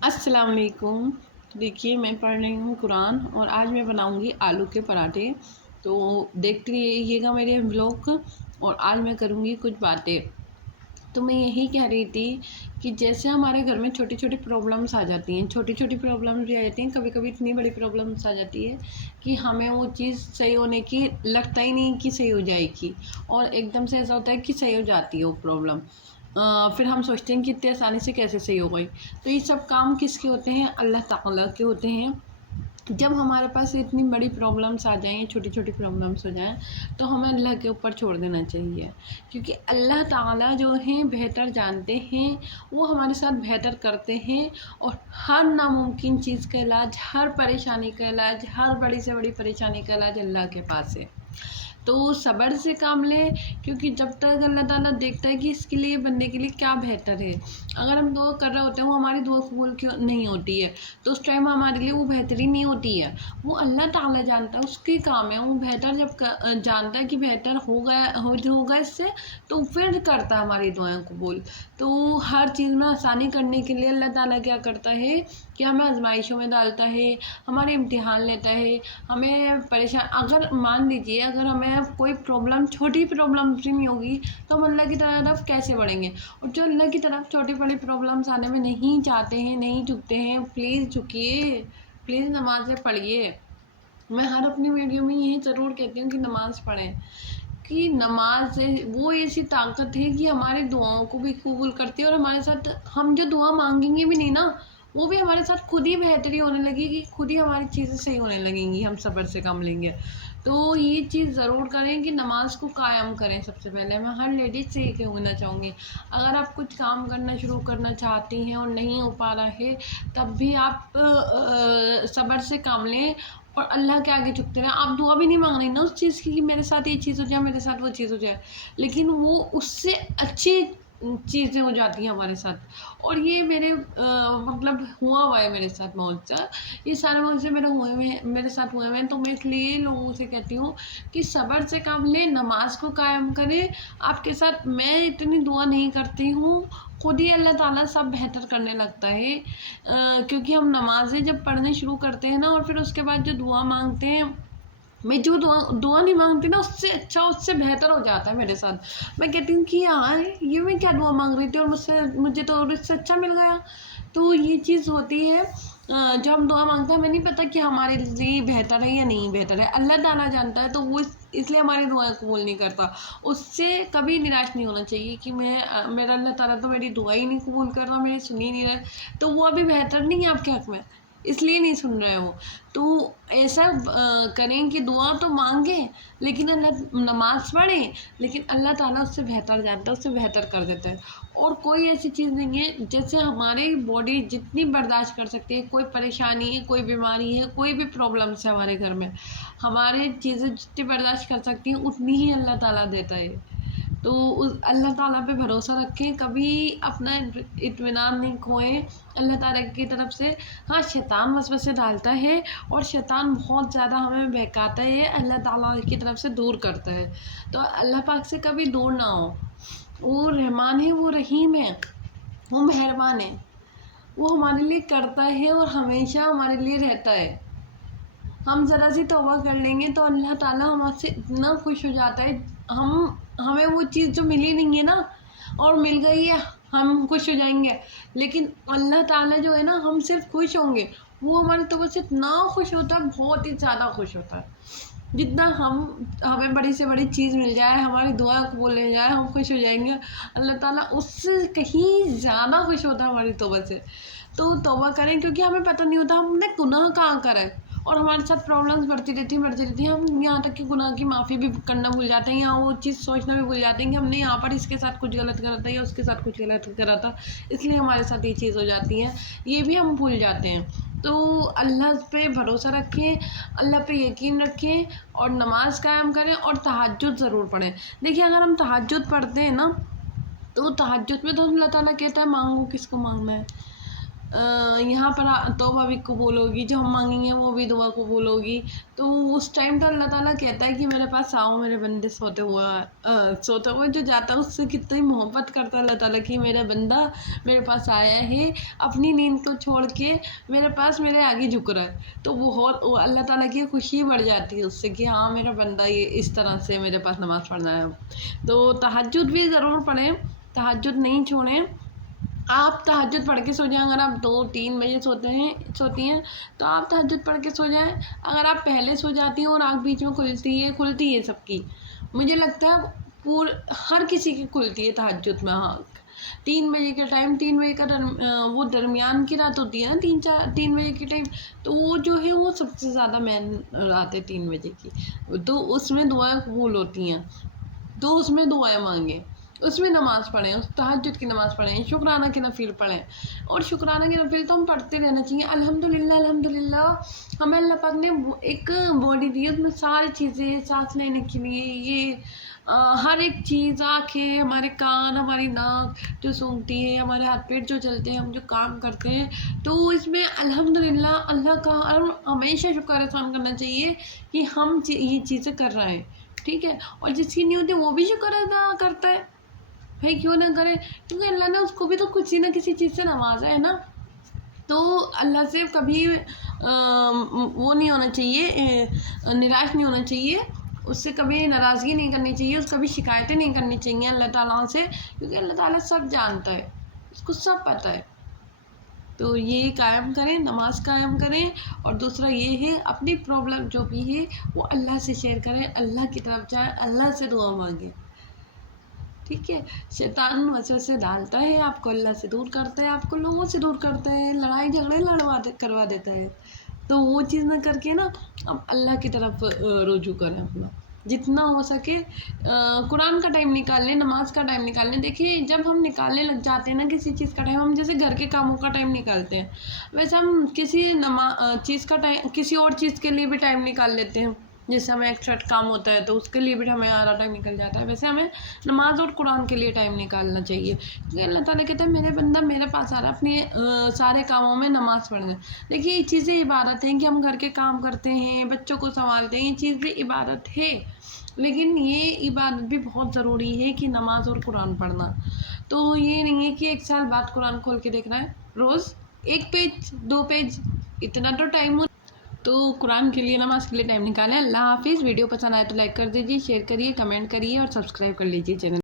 अस्सलाम वालेकुम। देखिए मैं पढ़ रही हूँ कुरान और आज मैं बनाऊँगी आलू के पराठे। तो देखते रहिएगा मेरे ब्लॉग और आज मैं करूँगी कुछ बातें। तो मैं यही कह रही थी कि जैसे हमारे घर में छोटी छोटी प्रॉब्लम्स आ जाती हैं, छोटी छोटी प्रॉब्लम्स भी आ जाती हैं, कभी कभी इतनी बड़ी प्रॉब्लम्स आ जाती है कि हमें वो चीज़ सही होने की लगता ही नहीं कि सही हो जाएगी, और एकदम से ऐसा होता है कि सही हो जाती है वो प्रॉब्लम। फिर हम सोचते हैं कि इतनी आसानी से कैसे सही हो गई। तो ये सब काम किसके होते हैं? अल्लाह ताला के होते हैं। जब हमारे पास इतनी बड़ी प्रॉब्लम्स आ जाएँ, छोटी छोटी प्रॉब्लम्स हो जाएँ, तो हमें अल्लाह के ऊपर छोड़ देना चाहिए, क्योंकि अल्लाह ताला जो हैं बेहतर जानते हैं, वो हमारे साथ बेहतर करते हैं। और हर नामुमकिन चीज़ का इलाज, हर परेशानी का इलाज, हर बड़ी से बड़ी परेशानी का इलाज अल्लाह के पास है। तो सब्र से काम लें, क्योंकि जब तक अल्लाह ताला देखता है कि इसके लिए बंदे के लिए क्या बेहतर है। अगर हम दुआ कर रहे होते हैं, वो हमारी दुआ कबूल क्यों नहीं होती है, तो उस टाइम हमारे लिए वो बेहतरी नहीं होती है। वो अल्लाह ताला जानता है, उसकी काम है। वो बेहतर जब जानता है कि बेहतर होगा इससे, तो फिर करता है हमारी दुआएं कबूल। तो हर चीज़ में आसानी करने के लिए अल्लाह ताला क्या करता है कि हमें आजमाइशों में डालता है, हमारे इम्तिहान लेता है, हमें परेशान। अगर मान लीजिए अगर हमें कोई प्रॉब्लम, छोटी प्रॉब्लम भी नहीं होगी, तो हम अल्लाह की तरफ कैसे बढ़ेंगे? और जो अल्लाह की तरफ छोटी बड़ी प्रॉब्लम्स आने में नहीं चाहते हैं, नहीं झुकते हैं, प्लीज़ झुकिए, प्लीज़ नमाज़ें पढ़िए। मैं हर अपनी वीडियो में यही ज़रूर कहती हूँ कि नमाज़ पढ़ें, कि नमाज वो ऐसी ताकत है कि हमारी दुआओं को भी कबूल करती है, और हमारे साथ हम जो दुआ मांगेंगे भी नहीं ना, वो भी हमारे साथ खुद ही बेहतरी होने लगेगी, खुद ही हमारी चीज़ें सही होने लगेंगी, हम सब्र से काम लेंगे। तो ये चीज़ ज़रूर करें कि नमाज को कायम करें। सबसे पहले मैं हर लेडीज़ से ये कहना चाहूँगी, अगर आप कुछ काम करना शुरू करना चाहती हैं और नहीं हो पा रहा है, तब भी आप सब्र से काम लें और अल्लाह के आगे झुकते रहें। आप दुआ भी नहीं मांग रही ना उस चीज़ की कि मेरे साथ ये चीज़ हो जाए, मेरे साथ वो चीज़ हो जाए, लेकिन वो उससे अच्छी चीज़ें हो जाती हैं हमारे साथ। और ये मेरे मतलब हुआ है मेरे साथ मुआवजा। ये सारे मुआवजे मेरे साथ हुए हुए हैं। तो मैं इसलिए लोगों से कहती हूँ कि सब्र से काम लें, नमाज को कायम करें। आपके साथ मैं इतनी दुआ नहीं करती हूँ, खुद ही अल्लाह ताला सब बेहतर करने लगता है। क्योंकि हम नमाज़ें जब पढ़ने शुरू करते हैं ना, और फिर उसके बाद जो दुआ मांगते हैं, मैं जो दुआ नहीं मांगती ना, उससे अच्छा, उससे बेहतर हो जाता है मेरे साथ। मैं कहती हूँ कि यार ये मैं क्या दुआ मांग रही थी और मुझे तो और इससे अच्छा मिल गया। तो ये चीज़ होती है। जब हम दुआ मांगते हैं, हमें नहीं पता कि हमारे लिए बेहतर है या नहीं बेहतर है, अल्लाह ताला जानता है। तो वो इसलिए हमारी दुआएं कबूल नहीं करता। उससे कभी निराश नहीं होना चाहिए कि मेरा अल्लाह ताला तो मेरी दुआ ही नहीं कबूल कर रहा, मेरी सुन ही नहीं रहा। तो वो अभी बेहतर नहीं है आपके हक़ में, इसलिए नहीं सुन रहे हो। तो ऐसा करें कि दुआ तो मांगें, लेकिन नमाज़ पढ़ें, लेकिन अल्लाह ताला उससे बेहतर जानता है, उससे बेहतर कर देता है। और कोई ऐसी चीज़ नहीं है, जैसे हमारी बॉडी जितनी बर्दाश्त कर सकती है, कोई परेशानी है, कोई बीमारी है, कोई भी प्रॉब्लम्स है हमारे घर में, हमारी चीज़ें जितनी बर्दाश्त कर सकती हैं उतनी ही अल्लाह ताला देता है। तो उस अल्लाह ताला पे भरोसा रखें, कभी अपना इत्मीनान नहीं खोएं अल्लाह ताला की तरफ से। हाँ, शैतान वसवसे डालता है और शैतान बहुत ज़्यादा हमें बहकाता है, अल्लाह ताला की तरफ से दूर करता है। तो अल्लाह पाक से कभी दूर ना हो। वो रहमान है, वो रहीम है, वो मेहरबान है, वो हमारे लिए करता है और हमेशा हमारे लिए रहता है। हम ज़रा सी तौबा कर लेंगे तो अल्लाह ताला हमसे इतना खुश हो जाता है। हमें वो चीज़ जो मिली नहीं है ना, और मिल गई है, हम खुश हो जाएंगे। लेकिन अल्लाह ताला जो है ना, हम सिर्फ खुश होंगे, वो हमारी तौबा से इतना खुश होता है, बहुत ही ज़्यादा खुश होता है। जितना हमें बड़ी से बड़ी चीज़ मिल जाए, हमारी दुआ कबूल हो जाए, हम खुश हो जाएंगे, अल्लाह ताला उससे कहीं ज़्यादा खुश होता है हमारी तौबा से। तो तौबा करें, क्योंकि हमें पता नहीं होता हमने गुनाह कहाँ करा है, और हमारे साथ प्रॉब्लम्स बढ़ती रहती हैं। हम यहाँ तक कि गुनाह की माफ़ी भी करना भूल जाते हैं, या वो चीज़ सोचना भी भूल जाते हैं कि हमने यहाँ पर इसके साथ कुछ गलत करा था या उसके साथ कुछ गलत करा था, इसलिए हमारे साथ ये चीज़ हो जाती है, ये भी हम भूल जाते हैं। तो अल्लाह पे भरोसा रखें, अल्लाह पे यकीन रखें, और नमाज़ कायम करें, और तहज्जुद ज़रूर पढ़ें। देखिए, अगर हम तहज्जुद पढ़ते हैं ना, तो तहज्जुद में तो अल्लाह ताला कहता है मांगो किसको मांगना है। यहाँ पर तौबा भी कबूल होगी, जो हम मांगेंगे वो भी दुआ कबूल होगी। तो उस टाइम तो अल्लाह ताला कहता है कि मेरे पास आओ मेरे बंदे सोते हुए जो जाता है उससे कितनी मोहब्बत करता है अल्लाह ताला कि मेरा बंदा मेरे पास आया है, अपनी नींद को छोड़ के मेरे पास मेरे आगे झुक रहा है। तो बहुत वो अल्लाह ताला की खुशी बढ़ जाती है उससे कि हाँ मेरा बंदा ये इस तरह से मेरे पास नमाज़ पढ़ना है। तो तहज्जुद भी ज़रूर पढ़ें, तहज्जुद नहीं छोड़ें। आप तहज्जुद पढ़ के सो जाएं। अगर आप 2-3 बजे सोती हैं तो आप तहज्जुद पढ़ के सो जाएं। अगर आप पहले सो जाती हैं और आँख बीच में खुलती है सबकी, मुझे लगता है हर किसी की खुलती है तहज्जुद में आँख। 3 बजे का टाइम, 3 बजे का वो दरमियान की रात होती है ना, 3 बजे के टाइम, तो वो जो है वो सबसे ज़्यादा मेन रात है 3 बजे की। तो उसमें दुआएं कबूल होती हैं, तो उसमें दुआएं मांगें, उसमें नमाज़ पढ़ें, उस तहज्जुद की नमाज़ पढ़ें, शुक्राना के नफिल पढ़ें। और शुक्राना के नफिल तो हम पढ़ते रहना चाहिए। अल्हम्दुलिल्लाह अल्हम्दुलिल्लाह, हमें अल्लाह पाक ने एक बॉडी दी है, उसमें सारी चीज़ें, सांस लेने के लिए ये हर एक चीज़, आँखें, हमारे कान, हमारी नाक जो सूंघती है, हमारे हाथ पैर जो चलते हैं, हम जो काम करते हैं, तो इसमें अल्हम्दुलिल्लाह अल्लाह का हमेशा शुक्र एहसान करना चाहिए कि हम ये चीज़ें कर रहे हैं, ठीक है। और जिसकी नहीं होती वो भी शुक्र अदा करता है, भाई क्यों ना करे, क्योंकि अल्लाह ने उसको भी तो किसी ना किसी चीज़ से नवाजा है ना। तो अल्लाह से कभी वो नहीं होना चाहिए, निराश नहीं होना चाहिए, उससे कभी नाराज़गी नहीं करनी चाहिए, उससे कभी शिकायतें नहीं करनी चाहिए अल्लाह ताला से, क्योंकि अल्लाह ताला सब जानता है, उसको सब पता है। तो ये कायम करें, नमाज कायम करें। और दूसरा ये है अपनी प्रॉब्लम जो भी है वो अल्लाह से शेयर करें, अल्लाह की तरफ जाएं, अल्लाह से दुआ मांगें, ठीक है। शैतान वसवसे डालता है, आपको अल्लाह से दूर करता है, आपको लोगों से दूर करता है, लड़ाई झगड़े करवा देता है। तो वो चीज़ ना करके ना अब अल्लाह की तरफ रुजू करें अपना, जितना हो सके। कुरान का टाइम निकाल लें, नमाज का टाइम निकाल लें। देखिए जब हम निकालने लग जाते हैं ना किसी चीज़ का टाइम, हम जैसे घर के कामों का टाइम निकालते हैं, वैसे हम किसी चीज़ का टाइम, किसी और चीज़ के लिए भी टाइम निकाल लेते हैं। जैसे हमें एक्स्ट्रा काम होता है तो उसके लिए भी हमें आधा टाइम निकल जाता है, वैसे हमें नमाज और कुरान के लिए टाइम निकालना चाहिए। क्योंकि अल्लाह ताला कहता है मेरे बंदा मेरे पास आ रहा है अपने सारे कामों में नमाज पढ़ने। देखिए ये चीज़ें इबादत हैं कि हम घर के काम करते हैं, बच्चों को संभालते हैं, ये चीज़ भी इबादत है, लेकिन ये इबादत भी बहुत ज़रूरी है कि नमाज और कुरान पढ़ना। तो ये नहीं है कि 1 साल बाद कुरान खोल के देखना है, रोज़ 1 पेज 2 पेज, इतना तो टाइम हो। तो कुरान के लिए, नमाज के लिए टाइम निकालें। अल्लाह हाफिज़। वीडियो पसंद आए तो लाइक कर दीजिए, शेयर करिए, कमेंट करिए और सब्सक्राइब कर लीजिए चैनल।